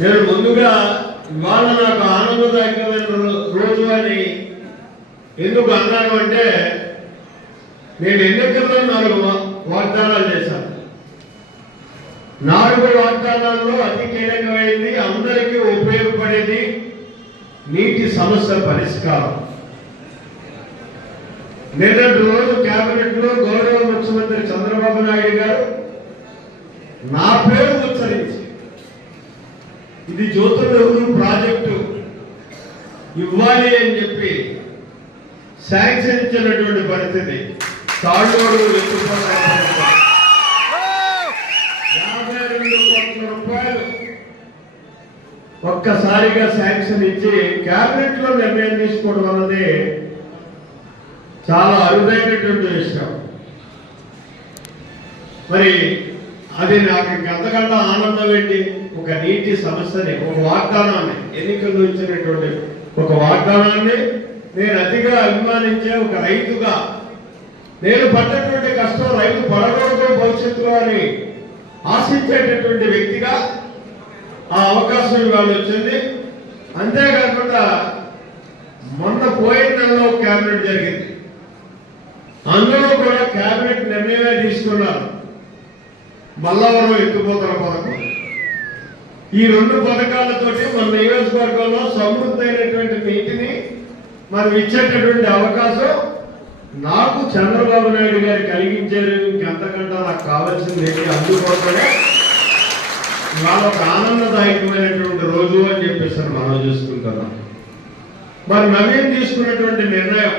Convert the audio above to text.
నేను ముందుగా ఇవాళ నాకు ఆనందదాయకమైన రోజు అని ఎందుకు అన్నాను అంటే నేను ఎన్నికల్లో నాలుగు వాగ్దానాలు చేశాను. నాలుగు వాగ్దానాల్లో అతి కీలకమైనది అందరికీ ఉపయోగపడేది నీటి సమస్య పరిష్కారం. నిన్నటి రోజు క్యాబినెట్లో గౌరవ ముఖ్యమంత్రి చంద్రబాబు నాయుడు గారు నా పేరు ఇది జ్యోతిర్నగరు ప్రాజెక్టు. ఇవ్వాలి అని చెప్పి శాంక్షన్ ఇచ్చినటువంటి పరిస్థితి. తాళ్ళోడు యాభై రెండు కోట్ల రూపాయలు. ఒక్కసారిగా శాంక్షన్ ఇచ్చి క్యాబినెట్లో నిర్ణయం తీసుకోవడం అన్నది చాలా అరుదైనటువంటి విషయం. మరి అది నాకు ఇంక ఆనందం ఏంటి? ఒక నీటి సమస్యని ఒక వాగ్దానాన్ని ఎన్నికల్లో ఇచ్చినటువంటి ఒక వాగ్దానాన్ని నేను అతిగా అభిమానించే ఒక రైతుగా నేను పడ్డటువంటి కష్టం రైతు పడకూడదు భవిష్యత్తులో అని ఆశించేటటువంటి వ్యక్తిగా ఆ అవకాశం ఇవాళ వచ్చింది. అంతేకాకుండా మొన్న పోయిన నెలలో క్యాబినెట్ జరిగింది. అందులో కూడా క్యాబినెట్ నిర్ణయమే తీసుకున్నారు. మల్లవరం ఎత్తుపోతల పథకం. ఈ రెండు పథకాలతోటి మన నియోజకవర్గంలో సమృద్ధి అయినటువంటి నీటిని మనం ఇచ్చేటటువంటి అవకాశం నాకు చంద్రబాబు నాయుడు గారు కలిగించారు. ఇంకెంతకంటే నాకు కావాల్సింది అందుకోసమే వాళ్ళ ఒక ఆనందదాయకమైనటువంటి రోజు అని చెప్పేసి మనం చూసుకుంటున్నాం. మరి నవీన్ తీసుకున్నటువంటి నిర్ణయం